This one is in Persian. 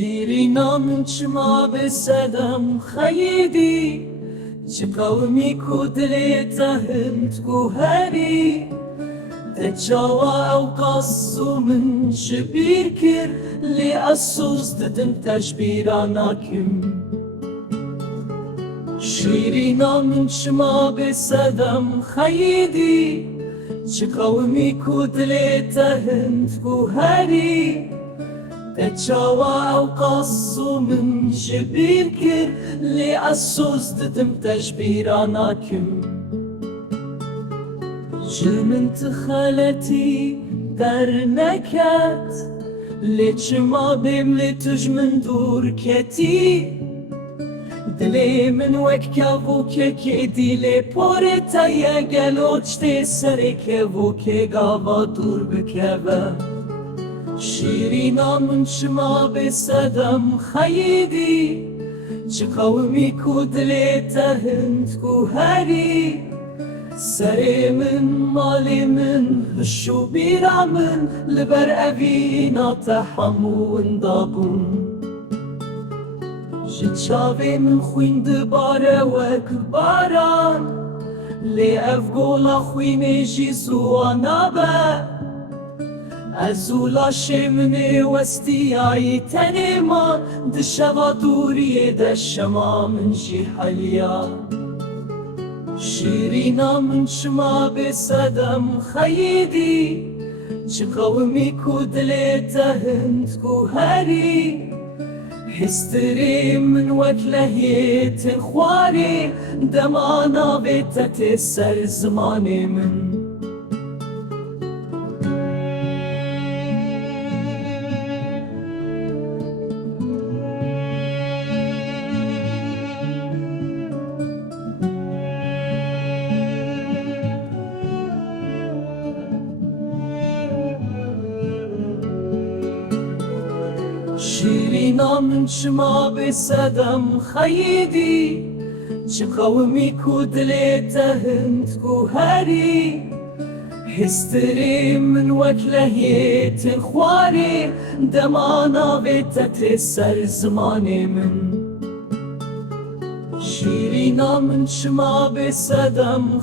شیرینا من چما بسدم خیدی چه قومی کو دلی تهند گوهری تجاوى او قصو من شبير كر لي أسوس ددم تشبيرانا كم شيرينا من شما بسدم خيدي چه قومي كود لي تهند گوهري تجاوى او قصو من شبير كر لي أسوس ددم تشبيرانا كم جمنت خالتي در نكت ليش ما بيملي تجمن دور كتي دلي من وكابو كي لي بورتا يا قالوش تي سريك بوكي قابا دور بكابا شيرينا من شما بسدم خيدي چقومي كودلي تهند گوهري سري من مالي من هشو بيرا من لبر أبينا تحمون دابون جتشافي من خوين دبارة وكباران لي أفقولا خويني جيسو نابا أزولا شمني وستياي تنما دشوا دوري دشما من جي حليا شيرينا من شما بسدم خيدي چه قومي كودلي تهند گوهري هستري من وكلهيت خواري دمانا بيتت سر زماني من شيرينا من شما بسدم خيدي چه قومي كودلي تهند گوهري هستري من وكلهيت خواري دمانا بيتت سر زماني من شيرينا من شما بسدم